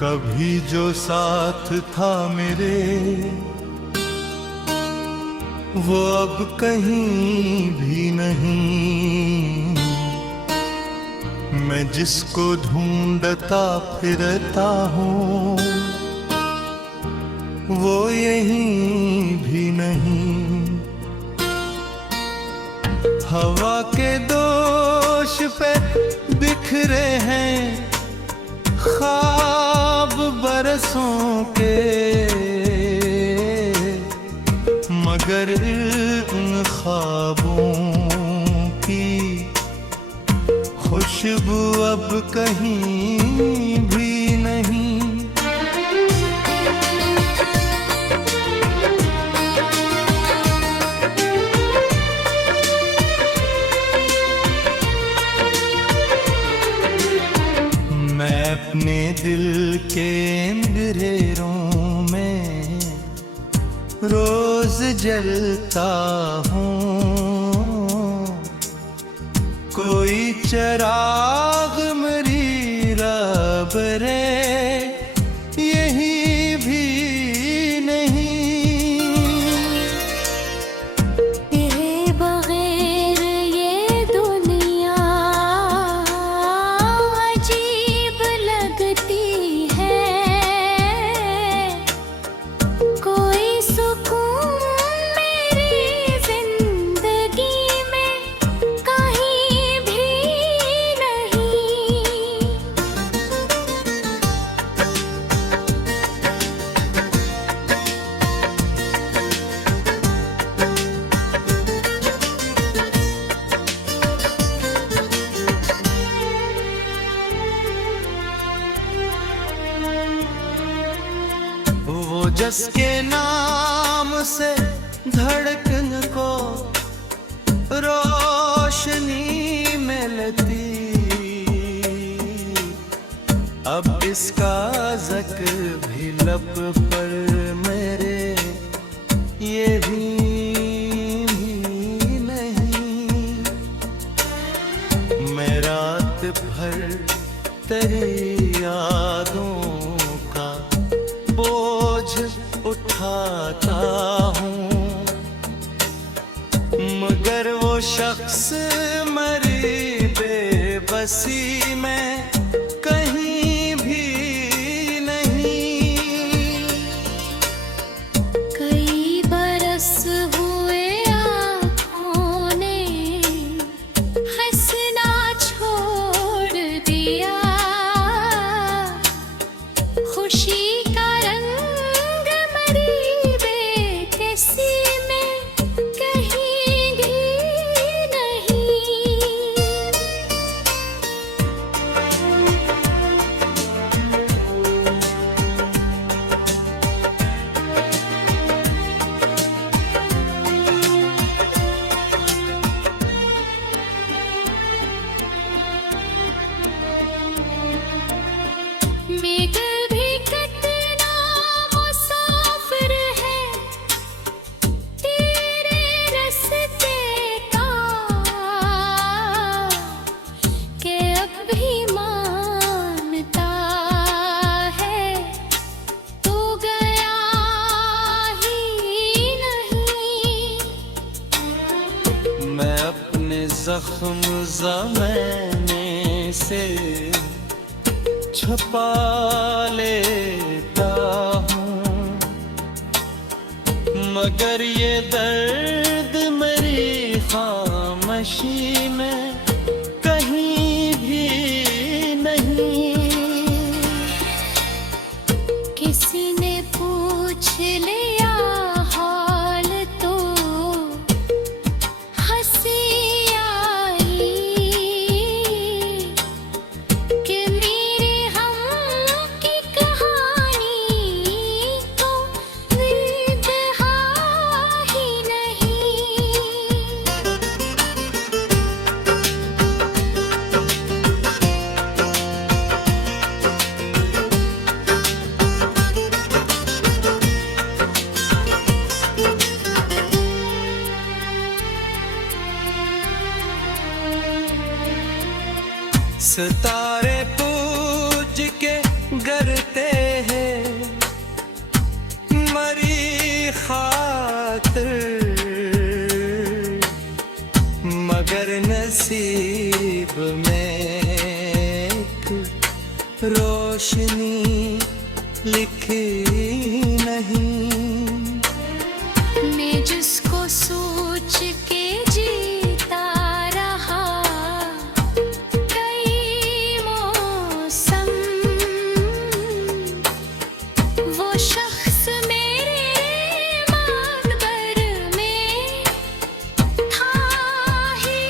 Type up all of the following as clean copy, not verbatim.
कभी जो साथ था मेरे वो अब कहीं भी नहीं। मैं जिसको ढूंढता फिरता हूँ वो यहीं भी नहीं। हवा के दोष पे बिखरे हैं ख्वाब बरसों के, मगर उन ख्वाबों की खुशबू अब कहीं भी नहीं। मैं अपने दिल के अंधेरों में रोज जलता हूँ। कोई चिराग मेरी राबरे यही भी नहीं। तेरे बगैर ये दुनिया अजीब लगती है। कोई सुकून मेरी जिंदगी में कहीं भी नहीं। वो जिसके नाम से धड़कन को रोशनी मिलती, अब इसका ज़िक्र भी लब पर मेरे ये भी नहीं। मैं रात भर तेरी यादों का बोझ उठाता हूँ, मगर वो शख्स मरी बेबसी में कहीं भी नहीं। कई बरस हुए आँखों ने हंसना छोड़ दिया। खुशी का रंग मरी बेकसी में कहीं भी नहीं। मेघ भी कितना मुसाफिर है तेरे रास्ते का, कि अब भी मानता है तू गया ही नहीं। मैं अपने जख्म ज़माने से छुपा लेता हूँ, मगर ये दर्द मेरी खामोशी में कहीं भी नहीं। किसी ने पूछ लिया हाल तो हंसी आई, कि मेरे हम की कहानी को दिल दहा ही नहीं। सितारे पूज के गर तेरे मगर नसीब में एक रोशनी लिखी नहीं। मैं जिसको सोच के जीता रहा कई मौसम, वो शख्स मेरे मकबर में था ही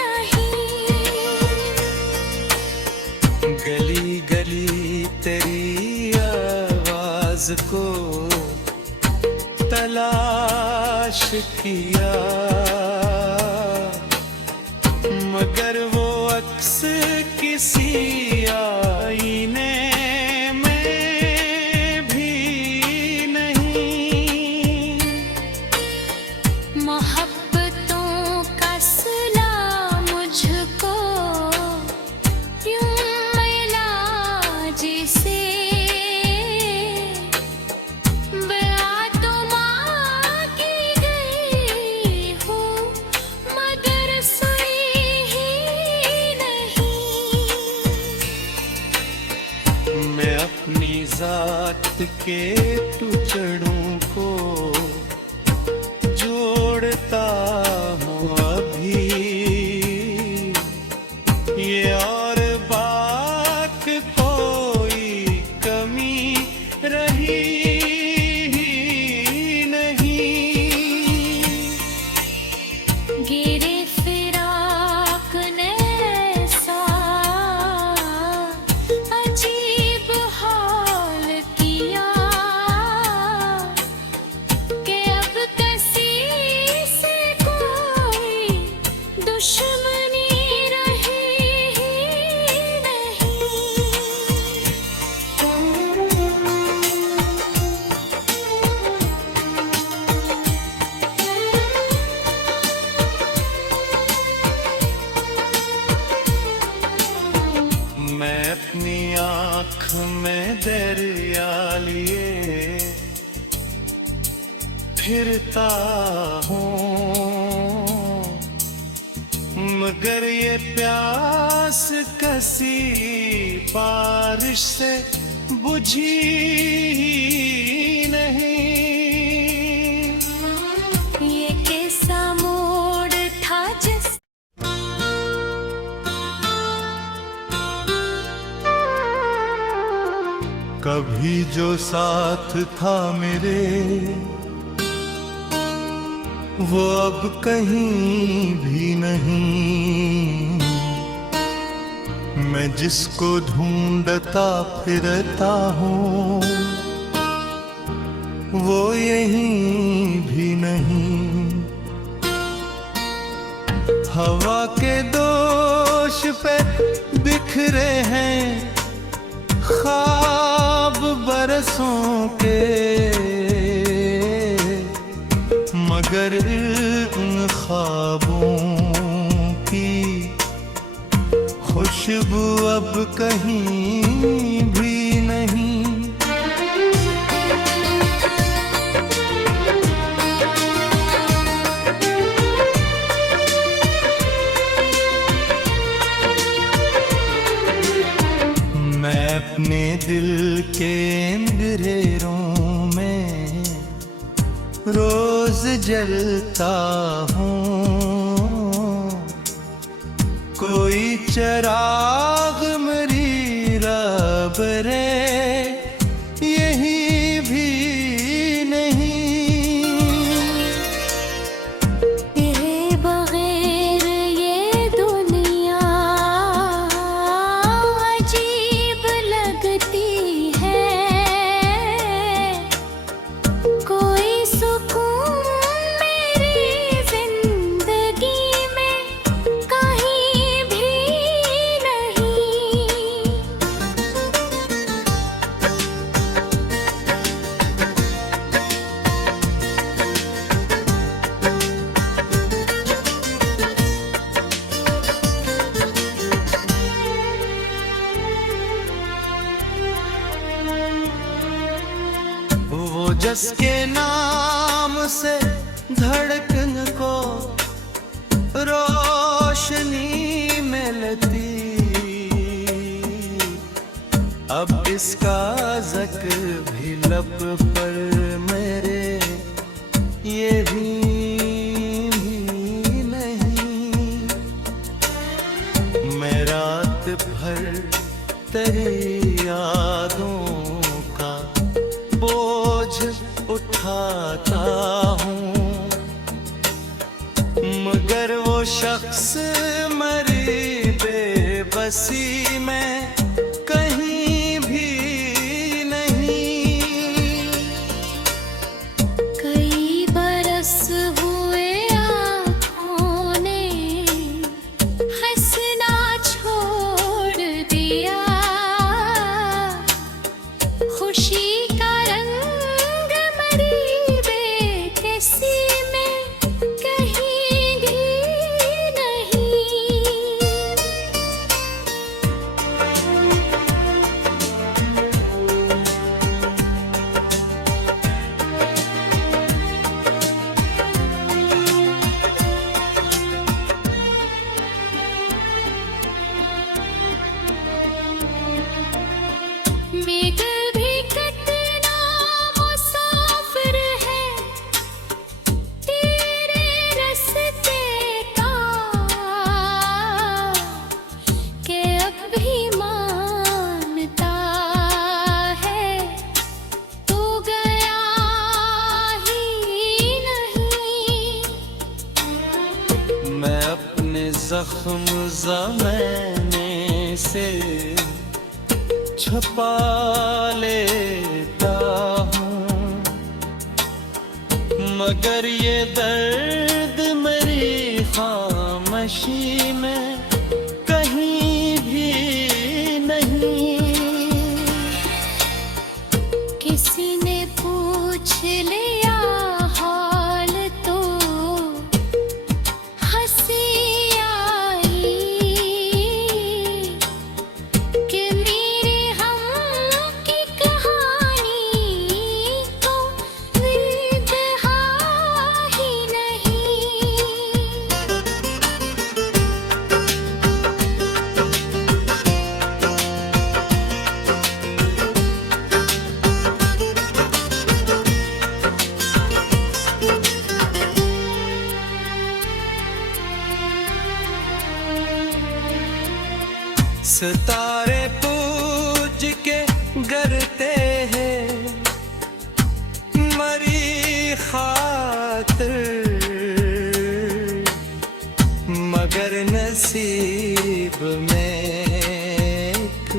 नहीं। गली गली तेरी आवाज को तलाश किया, मगर वो अक्स किसी आईने में भी नहीं। मोहब्बतों का सिला मुझको यूं मिला जिसे मैं अपनी जात के टुकड़ों को जोड़ता हूँ अभी, ये और बात कोई कमी रही ही नहीं। गिरे फिराक ने ऐसा अजीब हाल किया कि अब किसी से कोई दुश्मनी रही ही नहीं। मैं अपनी आँख में दरिया लिए फिरता हूँ, मगर ये प्यास कसी बारिश से बुझी ही नहीं। ये कैसा मोड़ था जिस कभी जो साथ था मेरे वो अब कहीं भी नहीं। मैं जिसको ढूंढता फिरता हूँ वो यहीं भी नहीं। हवा के दोष पे बिखरे हैं ख्वाब बरसों के, मगर उन ख्वाबों की खुशबू अब कहीं भी नहीं। मैं अपने दिल के अंधेरों में रोज जलता हूँ, कोई चिराग मेरी राबरे यही भी नहीं। तेरे बगैर ये दुनिया अजीब लगती है, कोई सुकून मेरी जिंदगी में कहीं भी नहीं। वो जिसके नाम से धड़कन को रो रोशनी में लती, अब इसका ज़िक्र भी लब पर मेरे ये भी नहीं। मैं रात भर तेरी यादों का बोझ उठाता हूँ, मगर वो शख्स मरी बेबसी में कहीं भी नहीं। कई बरस हुए आँखों ने हंसना छोड़ दिया, खुशी का रंग मरी बेकसी में कहीं भी नहीं। मेघ भी कितना मुसाफिर है तेरे रास्ते का, कि अब भी मानता है तू गया ही नहीं। मैं अपने जख्म ज़माने से छुपा लेता हूँ, मगर ये दर्द मेरी खामोशी में कहीं भी नहीं। किसी ने पूछ लिया हाल तो हंसी आई, कि मेरे हम की कहानी को दिल दहा ही नहीं। सितारे पूज के गरते हैं मरी खातिर, मगर नसीब में एक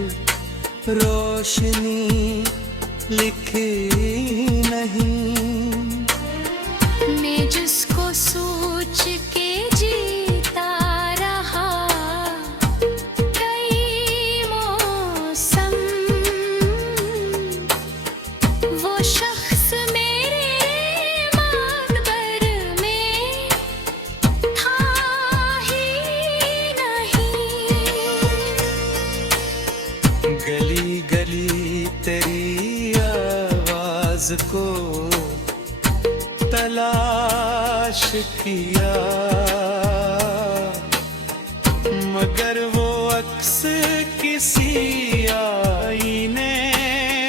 रोशनी लिखी नहीं। मैं जिसको सोच के जीता रहा कई मौसम, वो शख्स मेरे मकबर में था ही नहीं। गली गली तेरी आवाज को तलाश किया, मगर वो अक्स किसी आईने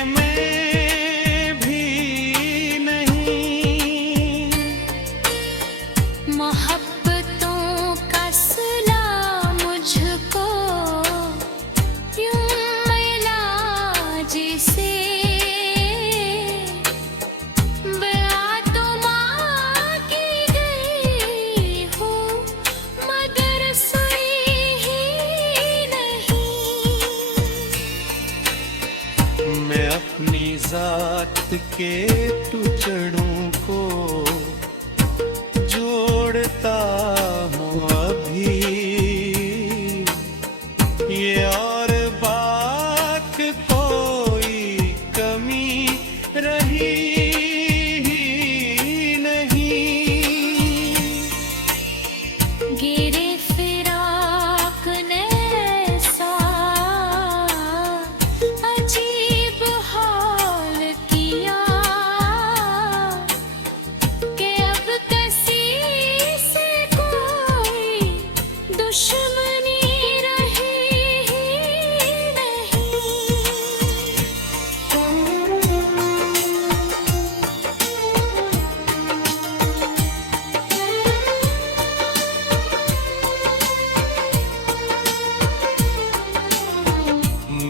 में भी नहीं। मोहब्बतों का सिला मुझको यूं मिला जिसे मैं अपनी जात के टुकड़ों को जोड़ता हूँ अभी, ये और बात कोई कमी रही ही नहीं। गिरे फिराक ने सा अजीब हाल किया, दुश्मनी रही ही नहीं।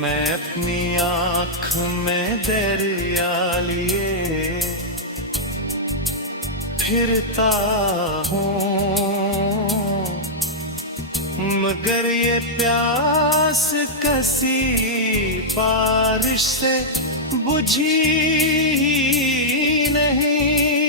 मैं अपनी आँख में दरिया लिए फिरता हूँ, मगर ये प्यास कसी बारिश से बुझी ही नहीं।